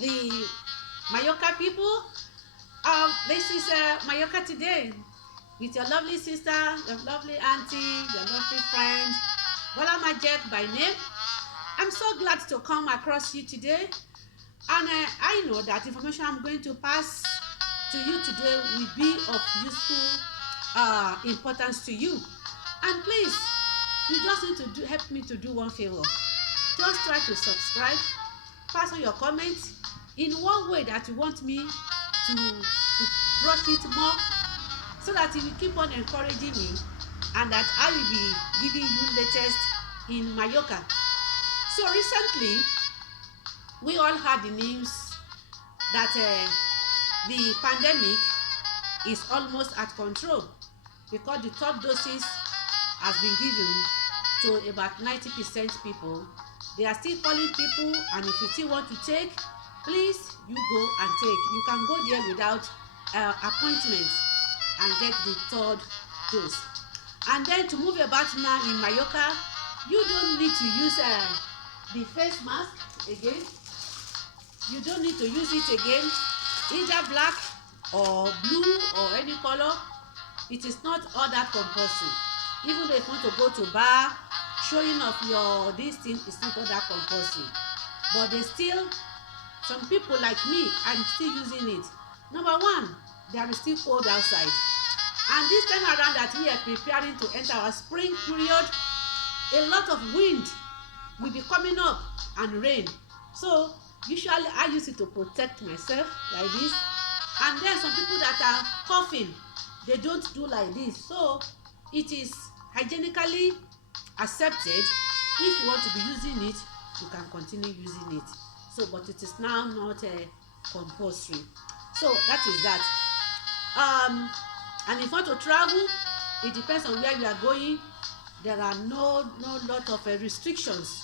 the Mallorca people. This is Mallorca today with your lovely sister, your lovely auntie, your lovely friend, Bola Majek by name. I'm so glad to come across you today, and I know that information I'm going to pass to you today will be of useful importance to you. And please, you just need to help me to do one favor. Just try to subscribe, pass on your comments in one way that you want me to brush it more, so that it will keep on encouraging me, and that I will be giving you latest in Mallorca. So recently, we all had the news that the pandemic is almost at control, because the third doses has been given to about 90% people. They are still calling people, and if you still want to take, please, you go and take. You can go there without appointment and get the third dose. And then to move about now in Mallorca, you don't need to use the face mask again. You don't need to use it again, either black or blue or any color. It is not all that compulsory. Even though if you want to go to bar, showing off your this thing is not all that compulsory. But they still, some people like me, I'm still using it. Number one, there is still cold outside. And this time around that we are preparing to enter our spring period, a lot of wind will be coming up and rain. So usually I use it to protect myself like this. And then some people that are coughing, they don't do like this. So it is hygienically accepted. If you want to be using it, you can continue using it. So but it is now not compulsory. So that is that. And if you want to travel, it depends on where you are going. There are no lot of restrictions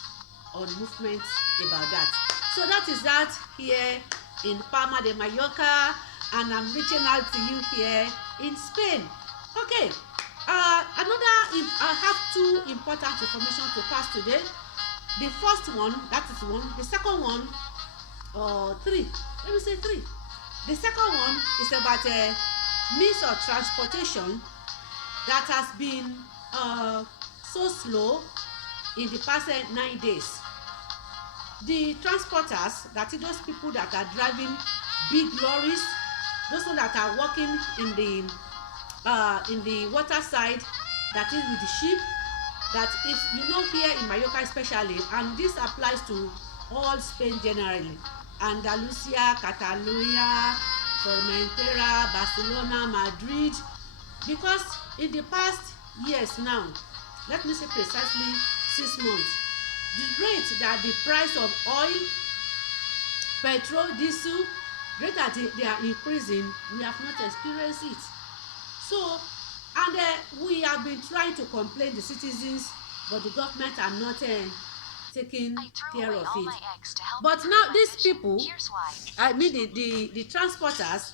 on movement about that. So that is that here in Palma de Mallorca, and I'm reaching out to you here in Spain. Okay, I have two important information to pass today. The first one, that is one. The second one, three. Let me say three. The second one is about means of transportation that has been so slow in the past 9 days. The transporters, that is those people that are driving big lorries, those ones that are working in the water side, that is with the ship, that if you know here in Mallorca especially, and this applies to all Spain generally, Andalusia, Catalonia, Formentera, Barcelona, Madrid, because in the past years now, let me say precisely 6 months, the rate that the price of oil, petrol, diesel, rate that they are increasing, we have not experienced it. So, and we have been trying to complain, the citizens, but the government are not taking care of it. But now these people, I mean the transporters,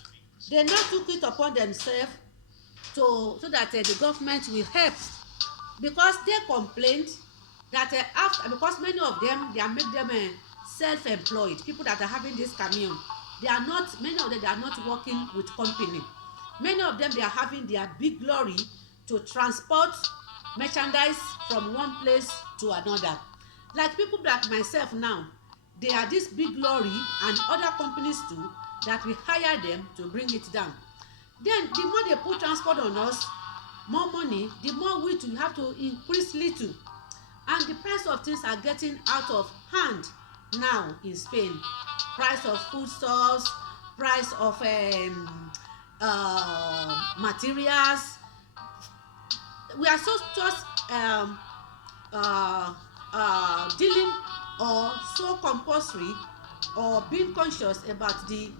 they now took it upon themselves to, so that the government will help, because they complained that after, because many of them, they are make them self-employed, people that are having this camion, they are not, many of them, they are not working with company. Many of them, they are having their big lorry to transport merchandise from one place to another. Like people like myself now, they are this big lorry, and other companies too, that we hire them to bring it down. Then the more they put transport on us, more money, the more we too have to increase little, and the price of things are getting out of hand now in Spain. Price of foodstuffs, price of materials. We are so just dealing, or so compulsory, or being conscious about the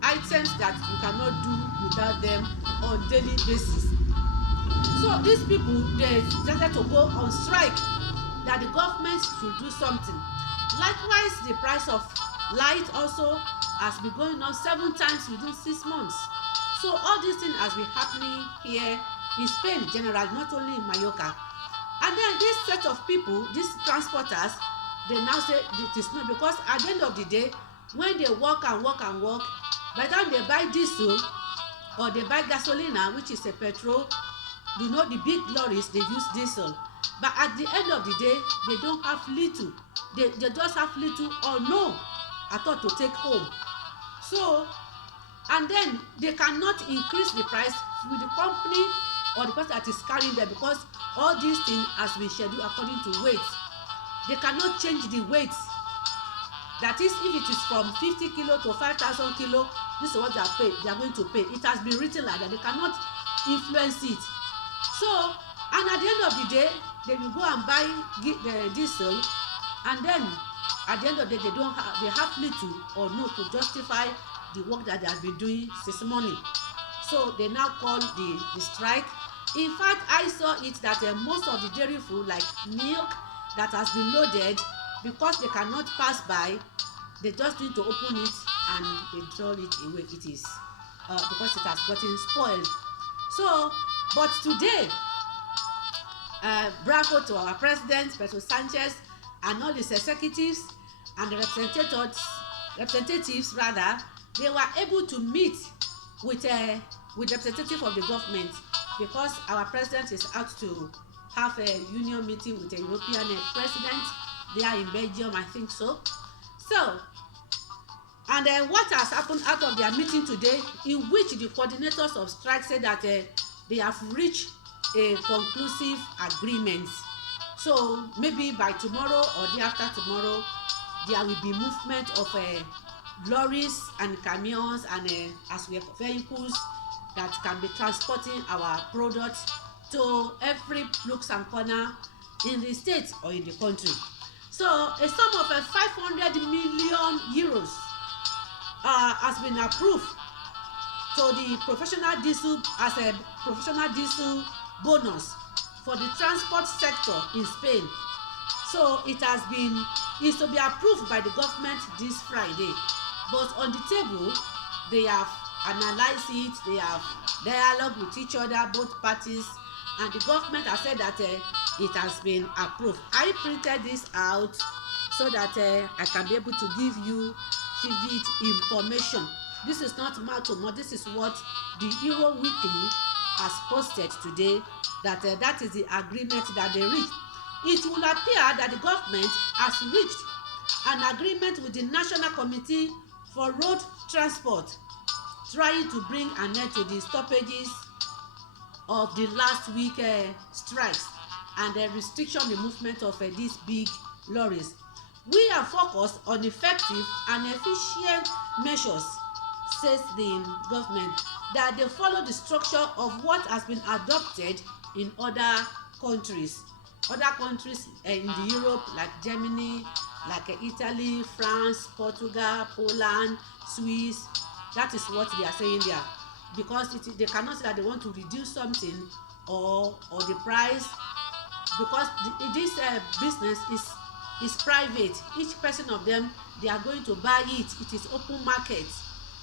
items that you cannot do without them on daily basis. So these people, they decided to go on strike, that the government should do something. Likewise, the price of light also has been going up 7 times within 6 months. So all these things has been happening here in Spain generally, not only in Mallorca. And then this set of people, these transporters, they now say it is not, because at the end of the day, when they work and work and work, by the time they buy diesel or they buy gasolina, which is a petrol, you know, the big lorries they use diesel, but at the end of the day they don't have little, they just have little or no at all to take home. So, and then they cannot increase the price with the company or the person that is carrying them, because all these things has been scheduled according to weight. They cannot change the weight. That is, if it is from 50 kilo to 5,000 kilo, this is what they are paid. They are going to pay. It has been written like that. They cannot influence it. So, and at the end of the day, they will go and buy the diesel, and then at the end of the day, they have little or no to justify the work that they have been doing since morning. So they now call the strike. In fact, I saw it that most of the dairy food, like milk that has been loaded, because they cannot pass by, they just need to open it and they throw it away. It is because it has gotten spoiled. So, but today, bravo to our president Pedro Sanchez and all his executives and the representatives rather, they were able to meet with representative of the government, because our president is out to have a union meeting with a European president. They are in Belgium, I think so. So, and what has happened out of their meeting today, in which the coordinators of strike said that they have reached a conclusive agreement. So maybe by tomorrow or day after tomorrow, there will be movement of lorries and camions and as well vehicles that can be transporting our products to every nooks and corner in the state or in the country. So a sum of 500 million euros has been approved to the professional diesel as a professional diesel bonus for the transport sector in Spain. So it is to be approved by the government this Friday, but on the table they have analysed it, they have dialogue with each other, both parties, and the government has said that it has been approved. I printed this out so that I can be able to give you vivid information. This is not mouth to mouth. This is what the Euro Weekly has posted today, that that is the agreement that they reached. It will appear that the government has reached an agreement with the National Committee for Road Transport, trying to bring an end to the stoppages of the last week strikes and restriction the movement of these big lorries. We are focused on effective and efficient measures, says the government, that they follow the structure of what has been adopted in other countries. Other countries in the Europe, like Germany, like Italy, France, Portugal, Poland, Swiss. That is what they are saying there, because they cannot say that they want to reduce something or the price, because this business is private. Each person of them, they are going to buy it. It is open market.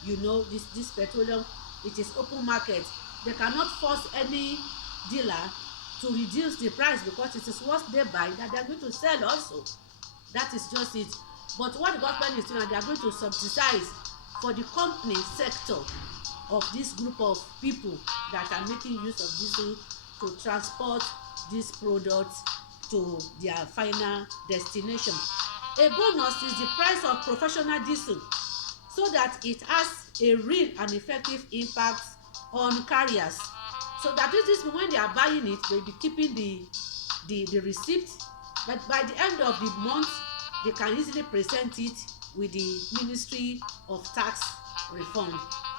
You know, this petroleum, it is open market. They cannot force any dealer to reduce the price, because it is what they buy that they are going to sell also. That is just it. But what the government is doing, they are going to subsidize for the company sector of this group of people that are making use of diesel to transport these products to their final destination. A bonus is the price of professional diesel, so that it has a real and effective impact on carriers. So that this when they are buying it, they'll be keeping the receipt, but by the end of the month they can easily present it with the Ministry of Tax Refund.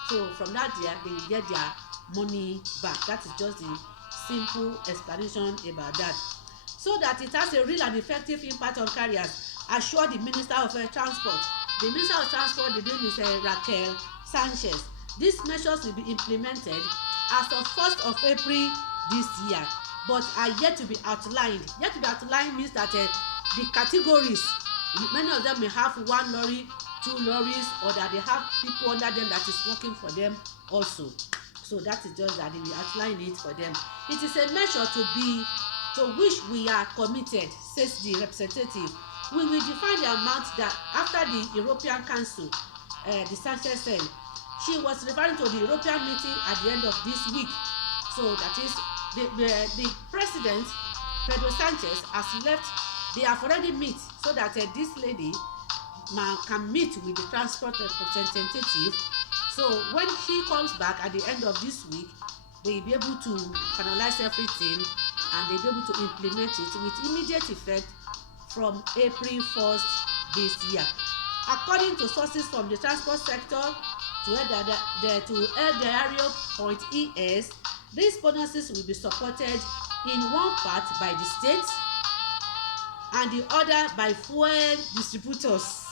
So from that year they will get their money back. That is just the simple explanation about that. So that it has a real and effective impact on carriers, assured the Minister of Transport. The Minister of Transport, the name is Raquel Sanchez. These measures will be implemented as of 1st of April this year, but are yet to be outlined. Yet to be outlined means that the categories, many of them may have one lorry, two lorries, or that they have people under them that is working for them also. So that is just that they will outline it for them. It is a measure to which we are committed, says the representative. We will define the amount that after the European Council, the Sanchez said, she was referring to the European meeting at the end of this week. So that is the president, Pedro Sanchez, has left. They have already meet so that this lady can meet with the transport representative. So when she comes back at the end of this week, they will be able to finalize everything and they'll be able to implement it with immediate effect from April 1st this year. According to sources from the transport sector to eldiario.es, these bonuses will be supported in one part by the state and the other by fuel distributors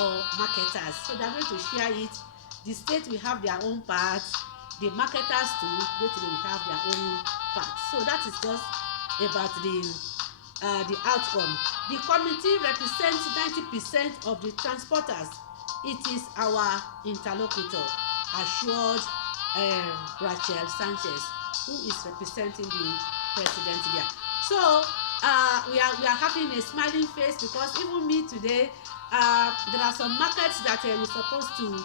or marketers. So they're going to share it. The state will have their own part, the marketers too, they will have their own part. So that is just about the outcome. The committee represents 90% of the transporters. It is our interlocutor, assured Rachel Sanchez, who is representing the president there. So we are having a smiling face because even me today, there are some markets that we're supposed to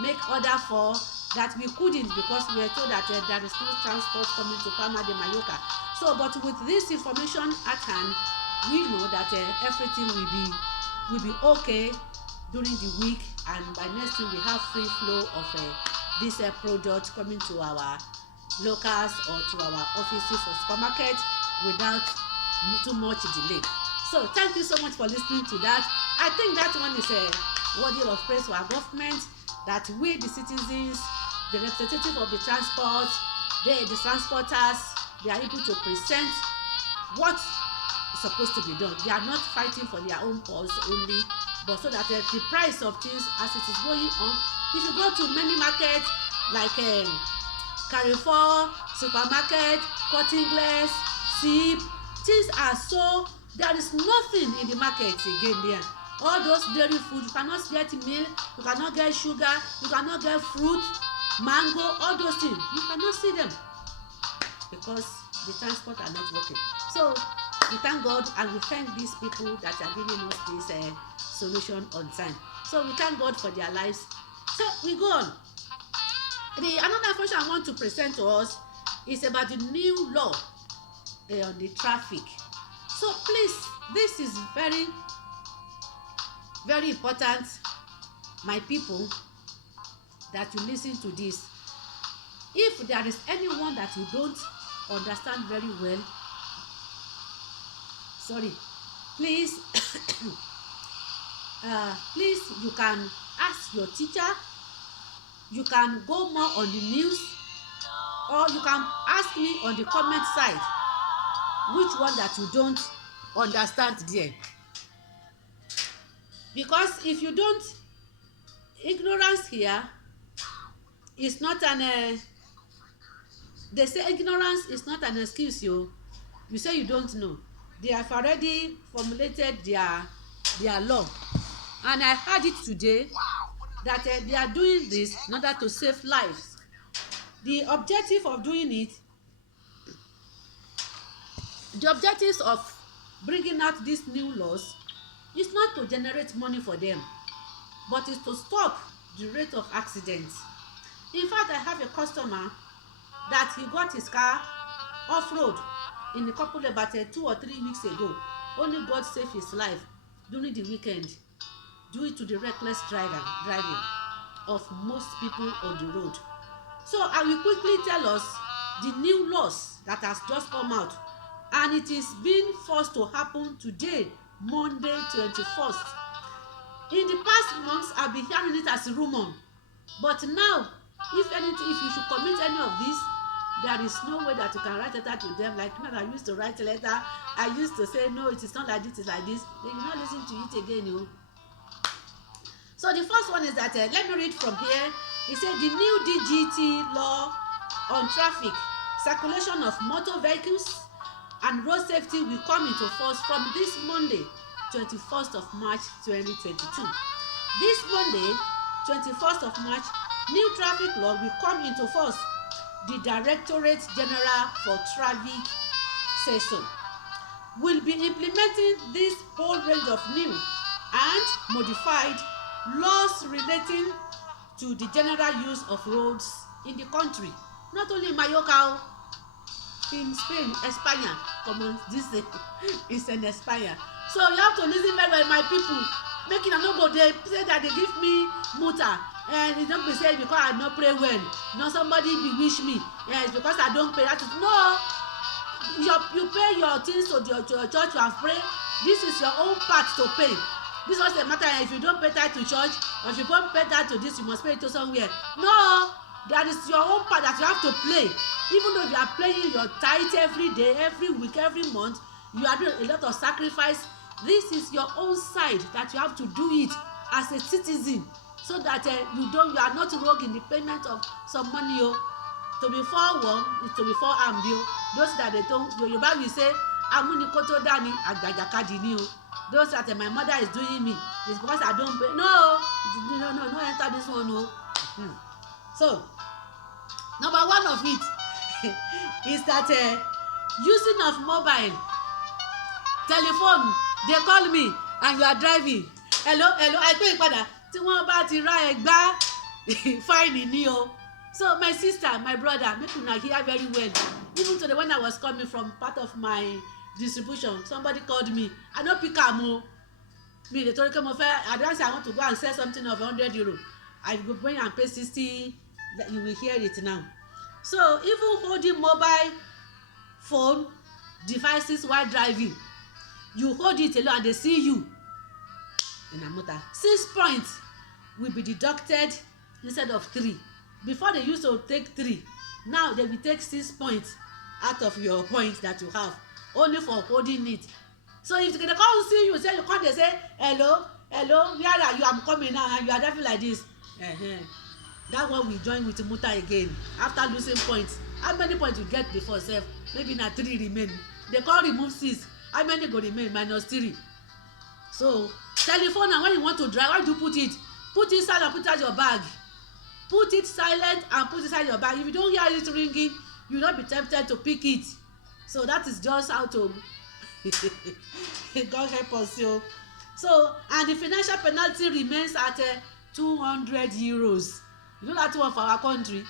make order for that we couldn't because we were told that there is no transport coming to Palma de Mallorca. So, but with this information at hand, we know that everything will be okay during the week, and by next week we have free flow of this product coming to our locals or to our offices or supermarket without too much delay. So thank you so much for listening to that. I think that one is worthy of praise for our government, that we the citizens, the representative of the transport, the transporters, they are able to present what is supposed to be done. They are not fighting for their own cause only, but so that the price of things as it is going on. If you go to many markets like Carrefour, supermarket, cutting glass, Sip, things are so, there is nothing in the market again there. All those dairy food, you cannot get milk, you cannot get sugar, you cannot get fruit, mango, all those things, you cannot see them because the transport are not working. So we thank God and we thank these people that are giving us this solution on time. So we thank God for their lives. So we go on. Another question I want to present to us is about the new law on the traffic. So please, this is very, very important, my people, that you listen to this. If there is anyone that you don't understand very well, sorry, please please, you can ask your teacher, you can go more on the news, or you can ask me on the comment side which one that you don't understand there. Because if you don't, ignorance here is not an they say ignorance is not an excuse. You say you don't know. They have already formulated their law, and I heard it today that they are doing this in order to save lives. The objective of doing it, the objectives of bringing out these new laws is not to generate money for them, but is to stop the rate of accidents. In fact, I have a customer that he got his car off-road in a couple about 2 or 3 weeks ago. Only God saved his life during the weekend due to the reckless driving of most people on the road. So I will quickly tell us the new laws that has just come out, and it is being forced to happen today, Monday 21st. In the past months, I've been hearing it as a rumor, but now, if you should commit any of this, there is no way that you can write a letter to them. Like when I used to write a letter, I used to say, no, it is not like this, it's like this. They will not listen to it again. You. So the first one is that, let me read from here. It said the new DGT law on traffic, circulation of motor vehicles and road safety will come into force from this Monday, 21st of March 2022. This Monday, 21st of March, new traffic law will come into force. The Directorate General for Traffic says so. will be implementing this whole range of new and modified laws relating to the general use of roads in the country. Not only in Mallorca, in Spain, España, como dice, is in España. So you have to listen very well, my people. Making a no go dey say that they give me multa, and it don't be say because I no pray well. No, somebody bewitch me. Yes, because I don't pay. That is no. You pay your things to your church and pray. This is your own part to pay. This was the matter. If you don't pay tithe to church, or if you don't pay tithe to this, you must pay it to somewhere. No, that is your own part that you have to play. Even though you are playing your tithe every day, every week, every month, you are doing a lot of sacrifice. This is your own side that you have to do it as a citizen, so that you are not rogue in the payment of some money. To be forewarned is to be forearmed. Those that they don't, Yoruba will say, "Amunikoto dani agbajakadi ni o." Those that my mother is doing me is because I don't pay. No, enter this one. No. So, number one of it is that using of mobile telephone. They call me and you are driving. Hello, I pay ìpadà tí wọ́n bá ti ra ẹgbá fine ni o. So my sister, my brother, make una hear very well. Even today when I was coming from part of my distribution, somebody called me. I no pick am o. Me dey tori mo fẹ́ advance I want to go and sell something of €100. I go go and pay 60. You will hear it now. So even holding mobile phone devices while driving, you hold it alone and they see you in a motor. 6 points will be deducted instead of 3. Before they used to take 3, now they will take 6 points out of your points that you have only for holding it. So if they come see you, say you come, they say hello, where are you? I'm coming now, and you are driving like this. That one will join with motor again after losing points. How many points you get before sef? Maybe na 3 remain. They can't remove 6. How many go remain? -3. So telephone, and when you want to drive, why do you put it? Put inside and put out your bag. Put it silent and put inside your bag. If you don't hear it ringing, you will not be tempted to pick it. So that is just how to God help us. So and the financial penalty remains at €200. You know that one for our country,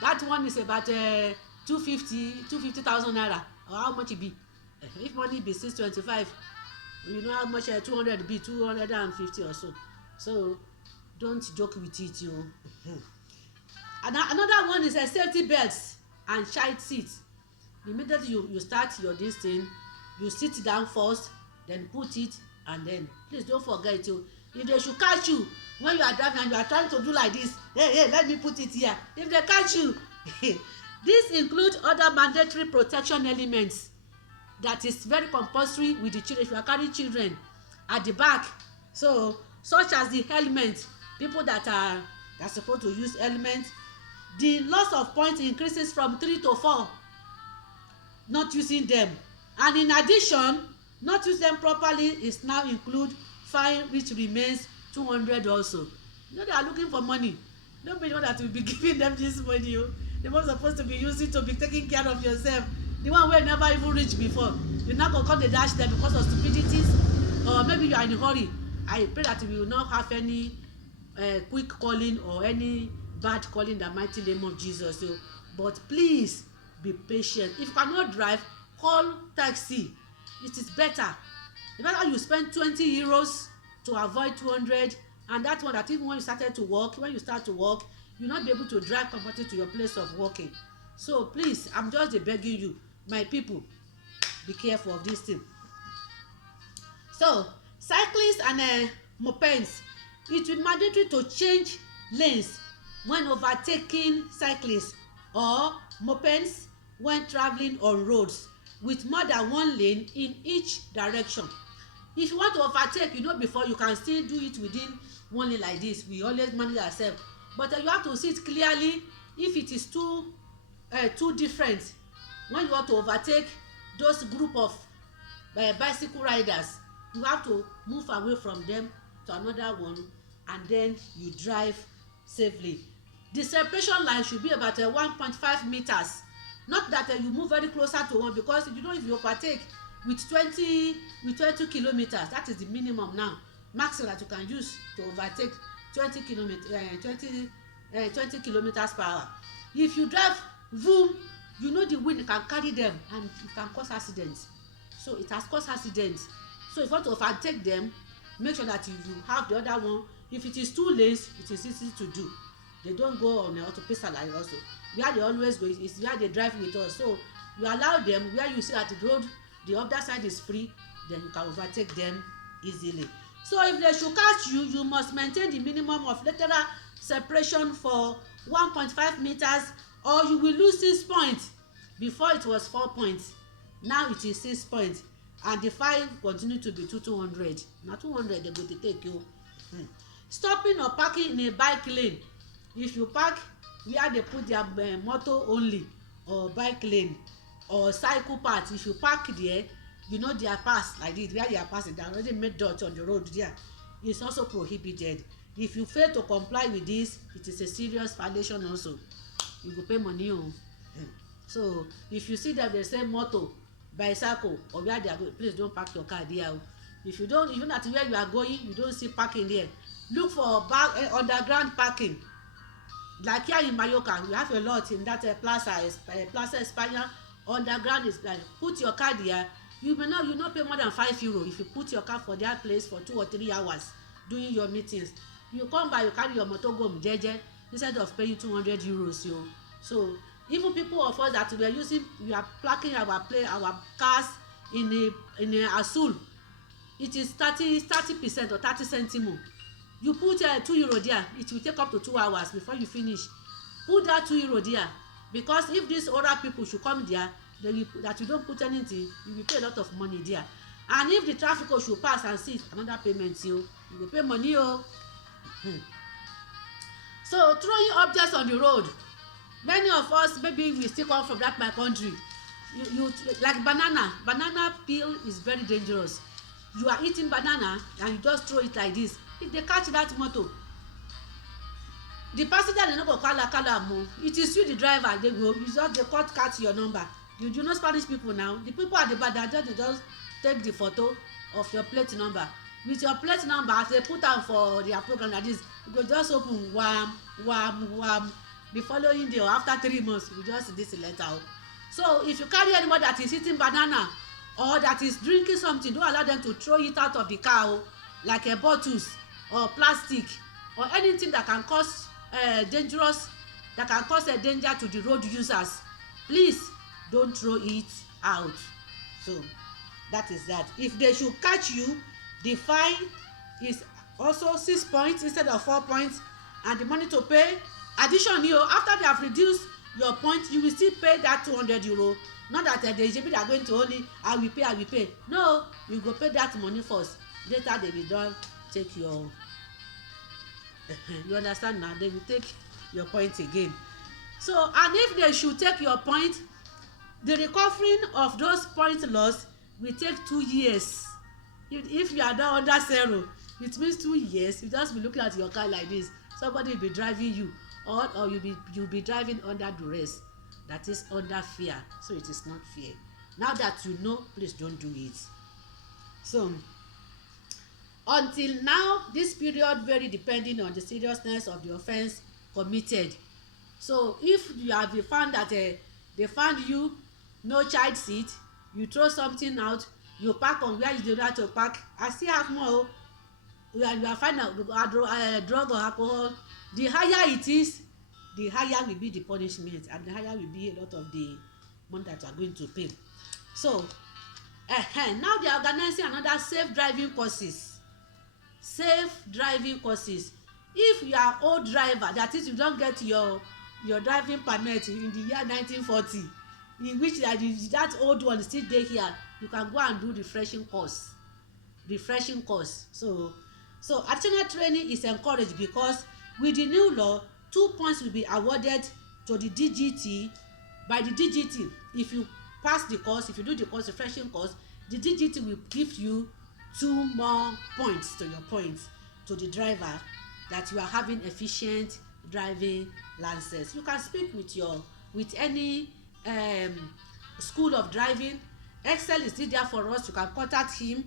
that one is about 250,000 naira, or how much it be? If money be 625, you know how much 200 be, 250 or so. So don't joke with it, And another one is safety belts and child seats. Immediately you start your this thing, you sit down first, then put it, and then please don't forget if they should catch you when you are driving and you are trying to do like this, hey, let me put it here. If they catch you, this includes other mandatory protection elements that is very compulsory with the children. If you are carrying children at the back, so such as the helmet, people that are supposed to use helmet, the loss of points increases from 3 to 4 not using them, and in addition, not use them properly is now include fine which remains 200 also. They are looking for money. Don't be the one that will be giving them this money. The one supposed to be using to be taking care of yourself. The one wey never even reach before, you now go come dey dash them because of stupidities, or maybe you are in a hurry. I pray that we will not have any quick calling or any bad calling in the mighty name of Jesus. But please be patient. If you cannot drive, call taxi. It is better. The better you spend €20 to avoid 200, and that one that even when you start to work, you'll not be able to drive comfortably to your place of working. So please, I'm just begging you, my people, be careful of this thing. So cyclists and mopeds, it will be mandatory to change lanes when overtaking cyclists or mopeds when traveling on roads with more than one lane in each direction. If you want to overtake, before you can still do it within one lane like this. We always manage ourselves, but you have to see it clearly. If it is too different, when you want to overtake those group of bicycle riders, you have to move away from them to another one, and then you drive safely. The separation line should be about 1.5 meters. Not that you move very closer to one, because if you overtake, with 20 kilometers. That is the minimum now, maximum that you can use to overtake 20 kilometers per hour. If you drive vroom, you know the wind can carry them and it can cause accidents. So it has caused accidents. So if you want to overtake them, make sure that you have the other one. If it is 2 lanes, it is easy to do. They don't go on auto pista like also. Where they always go is where they drive with us. So you allow them where you see that the road, the other side is free, then you can overtake them easily. So if they should catch you, you must maintain the minimum of lateral separation for 1.5 meters, or you will lose 6 points. Before it was 4 points, now it is 6 points, and the fine continue to be 200. Na 200 they go to take you. Stopping or parking in a bike lane. If you park where they put their motor only, or bike lane, or cycle path, if you park there, you know their pass like this, where they are passing, they already made dot on the road there. It's also prohibited. If you fail to comply with this, it is a serious violation also. You go pay money o. So if you see that they say motor, bicycle, or where they are going, please don't park your car there o. If you don't, even at where you are going, you don't see parking there, look for underground parking. Like here in Mayoka, we have a lot in that Plaza España. Underground is like, put your car there. You not pay more than €5 if you put your car for that place for 2 or 3 hours doing your meetings. You come by, you carry your motor go jeje instead of paying €200 yo. So even people of us that we are parking our cars in a Azul, it is 30% or 30 centimo. You put €2 there, it will take up to 2 hours before you finish. Put that €2 there, because if these other people should come there, that you don't put anything, you will pay a lot of money there. And if the traffic should pass and see another payment, you will pay money o. So throwing objects on the road, many of us, maybe we still come from that my country, you like banana peel is very dangerous. You are eating banana and you just throw it like this. If they catch that motor, the passenger dey no go kala mo. It is you the driver, they catch your number. You know Spanish people now, the people at the back, they just take the photo of your plate number. With your plate number, as they put am for their program like this, you go just open wham. The following day or after 3 months, you just see this letter out. So if you carry anybody that is eating banana or that is drinking something, don't allow them to throw it out of the car, like bottles or plastic or anything that can cause danger to the road users. Please don't throw it out. So that is that. If they should catch you, the fine is also 6 points instead of 4 points, and the money to pay addition after they have reduced your points, you will still pay that €200. Not that they are going to only I will pay. No, you go pay that money first. Later they will don take your you understand now, they will take your points again. So, and if they should take your point, the recovering of those points lost will take 2 years. If you are not under 0, it means 2 years. You just be looking at your car like this, somebody will be driving you, or you'll be driving under duress, that is under fear. So it is not fair. Now that you know, please don't do it. So until now, this period vary depending on the seriousness of the offence committed. So if you have found that they found you no child seat, you throw something out, you park on where you don't have to park, I still have more. You are find out drug or alcohol, the higher it is, the higher will be the punishment, and the higher will be a lot of the money that you are going to pay. So now they are organizing another safe driving courses. If you are old driver, that is, you don get your driving permit in the year 1940, in which that old one still dey here, you can go and do refreshing course. So additional training is encouraged, because with the new law, 2 points will be awarded to the DGT by the DGT. If you pass the course, if you do the course, refreshing course, the DGT will give you 2 more points to your points to the driver, that you are having efficient driving license. You can speak with any school of driving, Excel is still there for us. You can contact him,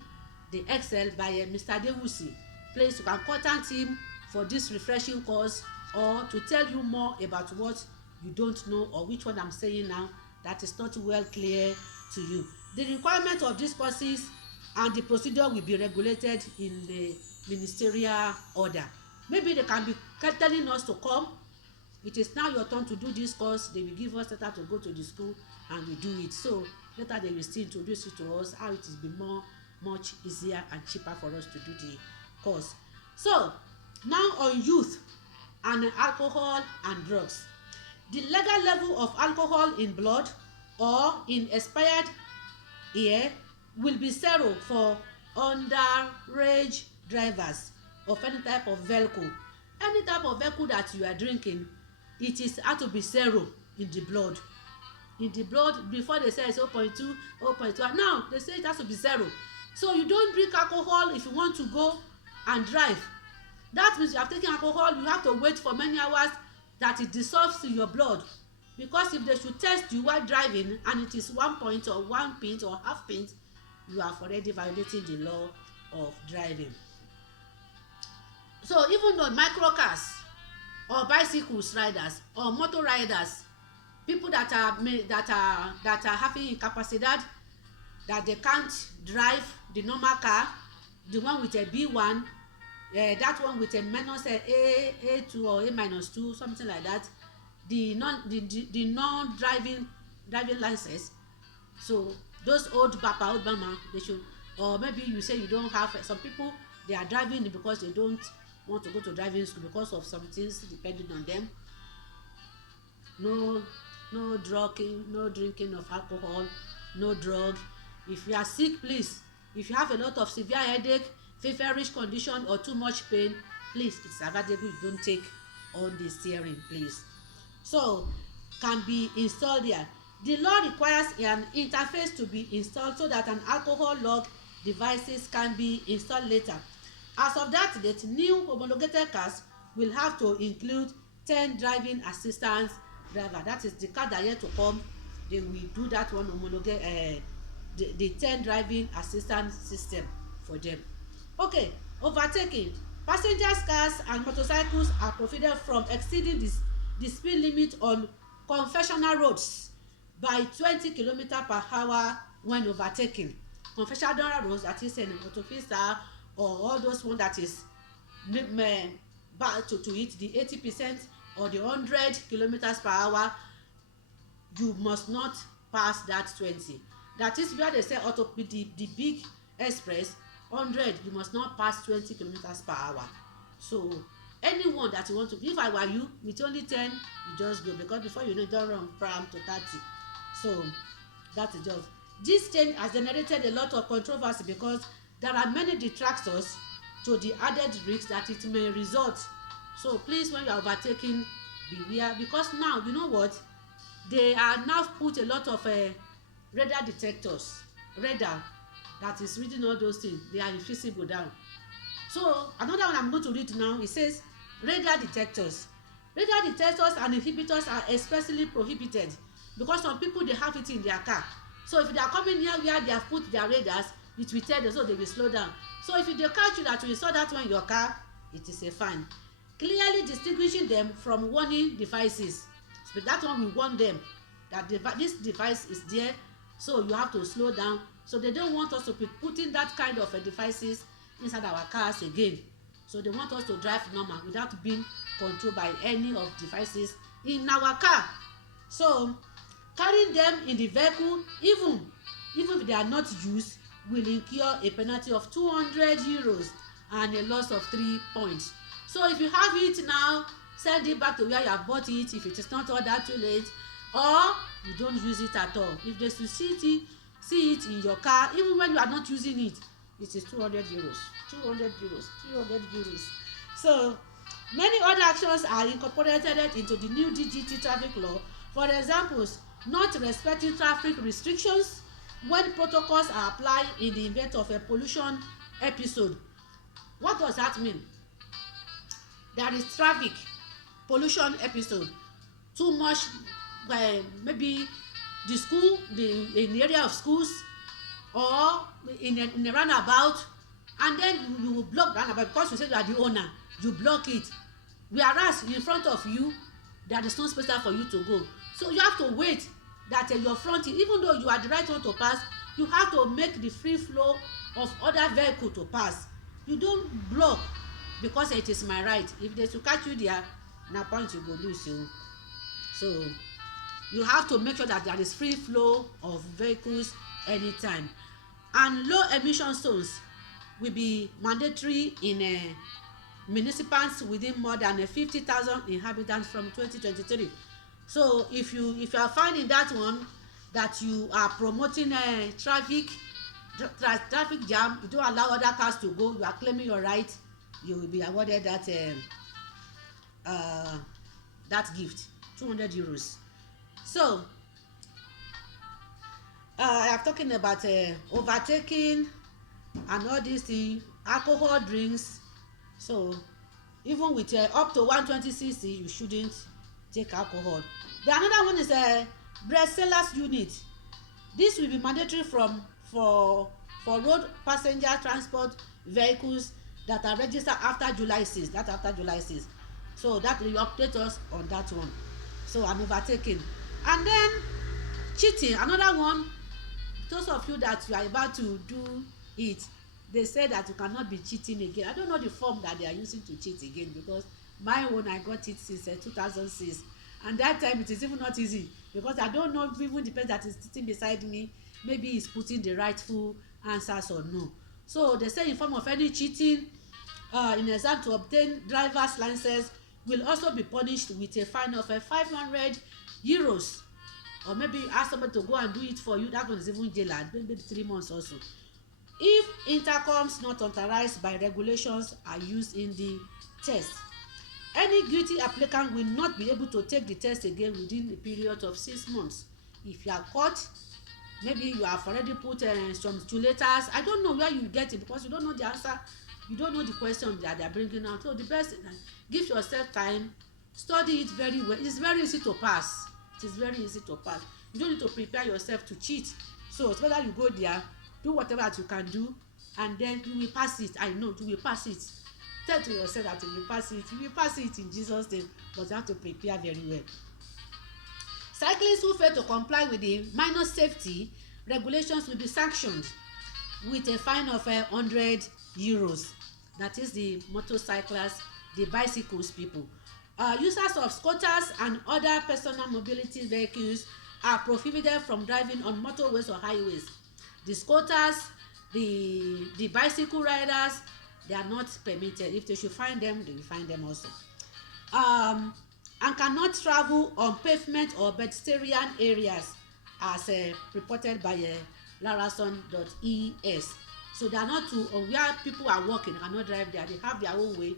the Excel by Mr. Dewusi. Please, you can contact him for this refreshing course, or to tell you more about what you don't know, or which one I'm saying now that is not well clear to you. The requirement of these courses and the procedure will be regulated in the ministerial order. Maybe they can be telling us to come. It is now your turn to do this course. They will give us letter to go to the school and we do it. So later they will still introduce it to us how it is be much easier and cheaper for us to do the course. So now on youth and alcohol and drugs. The legal level of alcohol in blood or in expired year will be zero for underage drivers of any type of vehicle. Any type of vehicle that you are drinking, it is has to be zero in the blood. In the blood, before they say it's 0.2, 0.1, now they say it has to be zero. So you don't drink alcohol if you want to go and drive. That means you have taken alcohol, you have to wait for many hours that it dissolves in your blood. Because if they should test you while driving and it is 1 point or 1 pint or half pint, you are already violating the law of driving. So even though micro cars or bicycles riders or motor riders, people that are having incapacidad, that they can't drive the normal car, the one with a B1, that one with a minus A2 or A-2, something like that, the non driving license. So those old mama, they should, or maybe you say you don't have, some people they are driving because they don't want to go to driving school because of some things depending on them. No drinking of alcohol, no drug. If you are sick, please, if you have a lot of severe headache, feverish condition or too much pain, please, it's available. You don't take on the steering, please. So can be installed there. The law requires an interface to be installed so that an alcohol log devices can be installed later. As of that date, new homologated cars will have to include 10 driving assistance driver. That is the car that yet to come. They will do that one homologate the 10 driving assistance system for them. Okay, overtaking. Passengers cars and motorcycles are prohibited from exceeding the speed limit on conventional roads by 20 km/h when overtaking. Conventional roads, that is an autopista or all those ones that is back to hit the 80% or the 100 km/h, you must not pass that 20. That is where they say the big express 100, you must not pass 20 km/h. So anyone that you want to, if I were you, with only 10, you just go, because before you know, you don't run from to 30. So that is just, this change has generated a lot of controversy because there are many detractors to the added risk that it may result. So please, when you are overtaking, beware, because now you know what, they are now put a lot of radar detectors, radar that is reading all those things. They are invisible down. So another one I'm going to read now, it says radar detectors. Radar detectors and inhibitors are especially prohibited because some people, they have it in their car. So if they are coming near where they have put their radars, it will tell them, so they will slow down. So if they catch you that you saw that one in your car, it is a fine. Clearly distinguishing them from warning devices. So that one will warn them that this device is there, so you have to slow down. So they don't want us to be putting that kind of devices inside our cars again. So they want us to drive normal without being controlled by any of devices in our car. So carrying them in the vehicle, even if they are not used, will incur a penalty of 200 euros and a loss of 3 points. So if you have it now, send it back to where you have bought it if it is not all that too late, or you don't use it at all. If they should see it in your car, even when you are not using it, it is 200 euros. 200 euros. 200 euros. So many other actions are incorporated into the new DGT traffic law. For example, not respecting traffic restrictions when protocols are applied in the event of a pollution episode. What does that mean? There is traffic pollution episode, too much, maybe in the area of schools, or in a roundabout, and then you will block the roundabout because you say you are the owner, you block it, whereas in front of you there is no space for you to go. So you have to wait that your front, even though you are the right one to pass, you have to make the free flow of other vehicle to pass. You don't block because it is my right. If they should catch you there, na point you go lose you. So you have to make sure that there is free flow of vehicles anytime. And low emission zones will be mandatory in municipalities within more than 50,000 inhabitants from 2023. So if you are finding that one, that you are promoting traffic jam, you don't allow other cars to go, you are claiming your right, you will be awarded that gift, 200 euros. So I am talking about overtaking and all these things, alcohol drinks. So even with up to 120cc, you shouldn't take alcohol. The another one is breast sellers unit. This will be mandatory for road passenger transport vehicles that are registered after July 6. That after July 6. So that will update us on that one. So I'm overtaking. And then cheating, another one. Those of you that you are about to do it, they say that you cannot be cheating again. I don't know the form that they are using to cheat again, because my own, I got it since 2006, and that time it is even not easy, because I don't know even the person that is sitting beside me, maybe he's putting the rightful answers or no. So they say in form of any cheating in exam to obtain driver's license will also be punished with a fine of 500 euros, or maybe ask somebody to go and do it for you. That one is even jail, maybe 3 months also. If intercoms not authorized by regulations are used in the test, any guilty applicant will not be able to take the test again within a period of 6 months. If you are caught, maybe you have already put some letters. I don't know where you get it, because you don't know the answer, you don't know the question that they are bringing out. So the best, give yourself time, study it very well. It's very easy to pass. It is very easy to pass. You don't need to prepare yourself to cheat. So it's better you go there, do whatever that you can do, and then you will pass it. I know you will pass it. Tell to yourself that you will pass it. You will pass it in Jesus' name, but you have to prepare very well. Cyclists who fail to comply with the minor safety regulations will be sanctioned with a fine of 100 euros. That is the motorcyclists, the bicycles people. Users of scooters and other personal mobility vehicles are prohibited from driving on motorways or highways. The scooters, the bicycle riders, they are not permitted. If they should find them, they will find them also. And cannot travel on pavement or pedestrian areas, as reported by larason.es. So they are not to where people are walking, they cannot drive there. They have their own way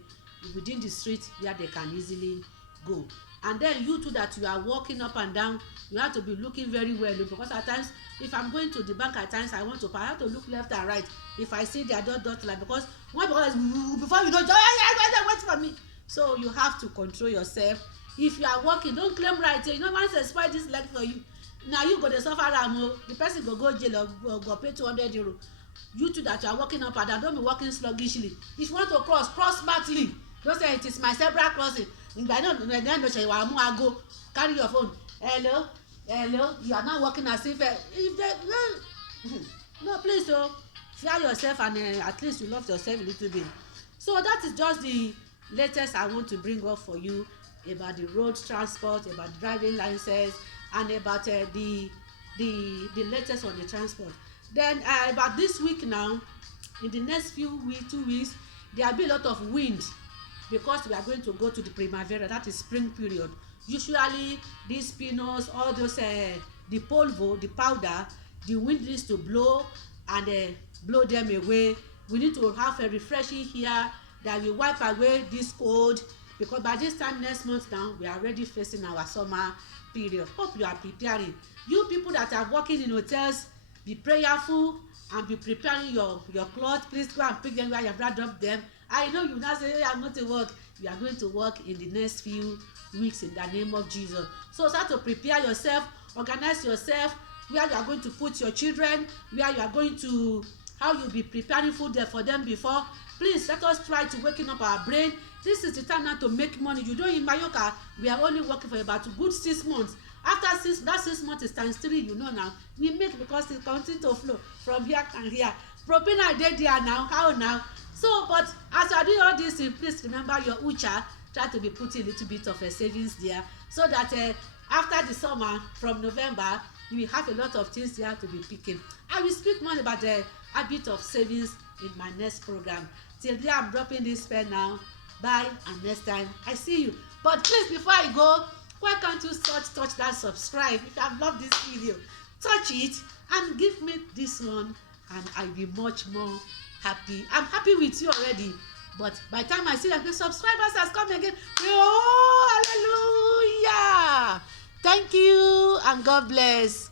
within the street where they can easily go. And then you too, that you are walking up and down, you have to be looking very well, because at times, if I'm going to the bank, at times I want to I have to look left and right. If I see their dot line, because one before you know, wait for me. So you have to control yourself. If you are walking, don't claim right. You know, once they spoil this leg for you, now you go to suffer am. The person go jail or go pay 200 euro. You too, that you are walking up and down, don't be walking sluggishly. If you want to cross smartly. Don't say it is my zebra crossing. Ìgbà náà no ṣe wàá mú aago, carry your phone. Hello, you are not walking as if they no, please fear yourself, and at least you love yourself a little bit. So that is just the latest I want to bring up for you about the road transport, about driving license, and about the latest on the transport. Then about this week now, in the next 2 weeks, there will be a lot of wind, because we are going to go to the primavera, that is spring period. Usually these pinos, all those the polvo, the powder, the wind needs to blow and blow them away. We need to have a refreshing here that will wipe away this cold, because by this time next month now, we are already facing our summer period. Hope you are preparing. You people that are working in hotels, be prayerful and be preparing your clothes. Please go and pick them where you have brought up them. I know you now say, hey, I'm going to work. You are going to work in the next few weeks in the name of Jesus. So start to prepare yourself, organize yourself, where you are going to put your children, where you are going to, how you be preparing food there for them before. Please let us try to waken up our brain. This is the time now to make money. You don't in Mayoka, we are only working for about a good 6 months. After that 6 months is times 3, you know now. We make because it continue to flow from here and here. Propane I dey there now. How now? So, but as you are doing all this, please remember your ucha. Try to be putting a little bit of a savings there, so that after the summer, from November, you will have a lot of things there to be picking. I will speak more about the habit of savings in my next program. Till there, I'm dropping this pen now. Bye, and next time I see you. But please, before I go, why can't you touch that subscribe? If you have loved this video, touch it and give me this one, and I'll be much more happy. I'm happy with you already, but by the time I see that the subscribers has come again, oh hallelujah, thank you and God bless.